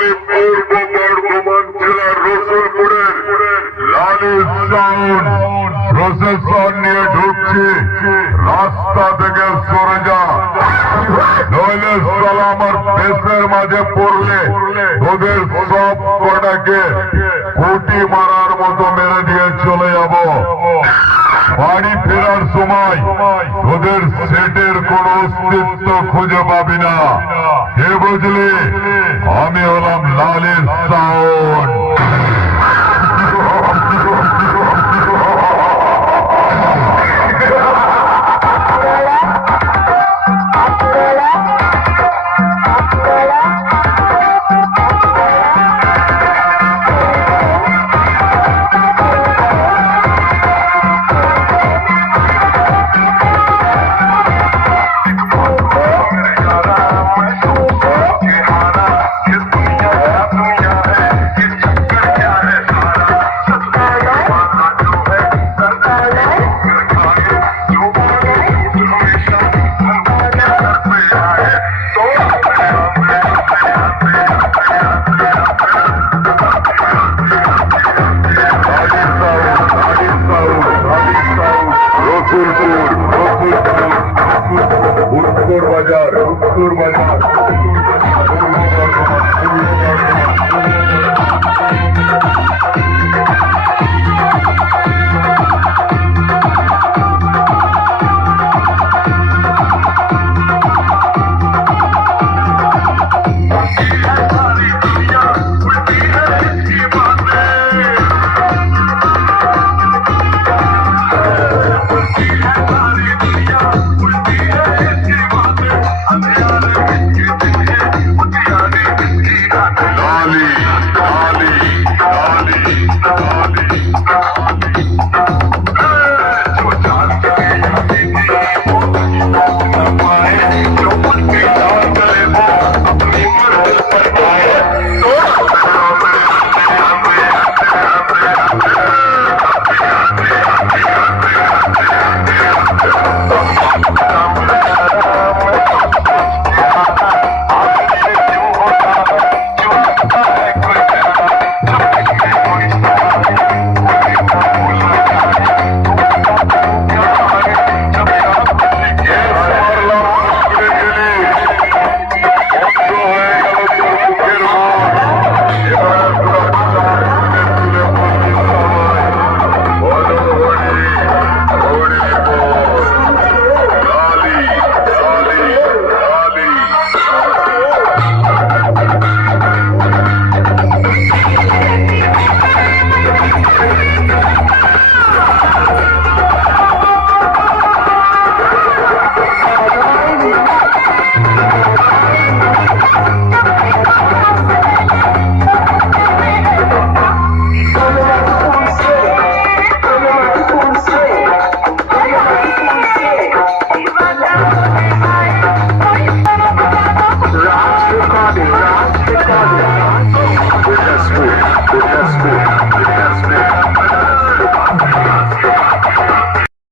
আমি পূর্ব বর্ধমান জেলার রসুলপুরের লালি sound processor নিয়ে ঢুকছি। রাস্তা থেকে সরে যা, নইলে সালা আমার দেশের মাঝে পড়লে ওদের সব কটাকে কুটি মারার মতো মেরে দিয়ে চলে যাব। বাড়ি ফেরার সময় ওদের সেটের কোন অস্তিত্ব খুঁজে পাবি না। কে বুঝলি? আমি হলাম লালের সাউন্ড। উত্তর বাজার